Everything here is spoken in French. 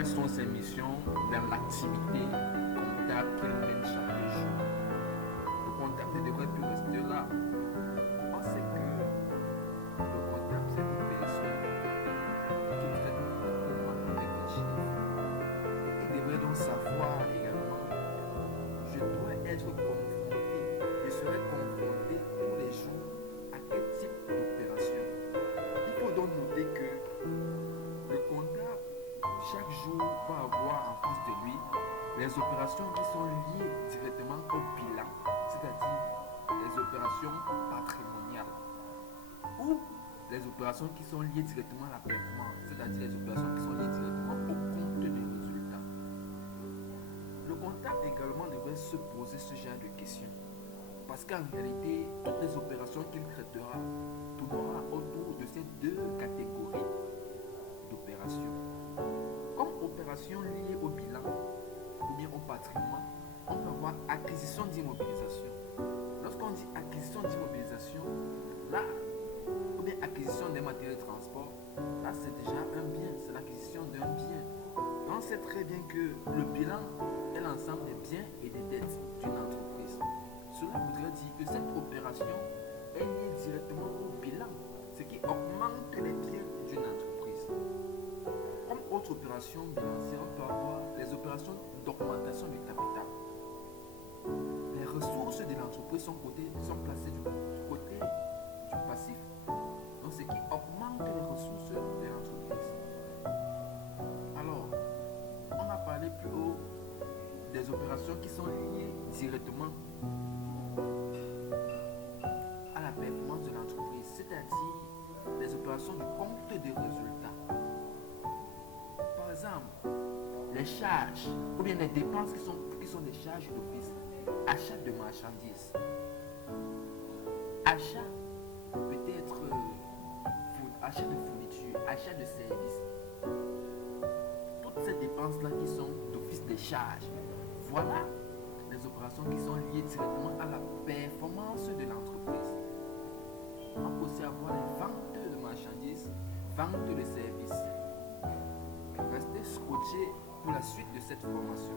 quelles sont ses missions dans l'activité comptable qu'il mène chaque jour. Le comptable ne devrait plus rester là. On sait que le comptable, c'est une personne qui traite beaucoup avec les chiffres. Il devrait donc savoir également, je dois être confronté, je serai confronté tous les jours à quel type d'opération. Il faut donc noter que le comptable, chaque jour, va avoir en face de lui les opérations qui sont liées directement au bilan, c'est-à-dire les opérations patrimoniales, ou les opérations qui sont liées directement à la performance, c'est-à-dire les opérations qui sont liées directement au compte des résultats. Le comptable également devrait se poser ce genre de questions, parce qu'en réalité, toutes les opérations qu'il traitera tournera autour de ces deux catégories d'opérations. Comme opération liée au bilan ou bien au patrimoine, on peut avoir acquisition d'immobilisation. Lorsqu'on dit acquisition d'immobilisation, là, ou bien acquisition des matériels de transport, là c'est déjà un bien, c'est l'acquisition d'un bien. On sait très bien que le bilan est l'ensemble des biens et des dettes d'une entreprise. Cela voudrait dire que cette opération est liée directement au bilan, ce qui augmente les biens d'une entreprise. Comme autre opération financière, on peut avoir les opérations d'augmentation du capital. Les ressources de l'entreprise sont placées du côté du passif, donc ce qui augmente les ressources de l'entreprise. Alors, on a parlé plus haut des opérations qui sont liées directement à la performance de l'entreprise, c'est-à-dire les opérations du compte de résultats. Par exemple, les charges ou bien les dépenses qui sont des charges d'office, achat de marchandises, achat peut-être achat de fournitures, achat de services, toutes ces dépenses-là qui sont d'office des charges, voilà les opérations qui sont liées directement à la performance de l'entreprise. On peut aussi avoir les ventes de marchandises, ventes de services. Restez scotché pour la suite de cette formation.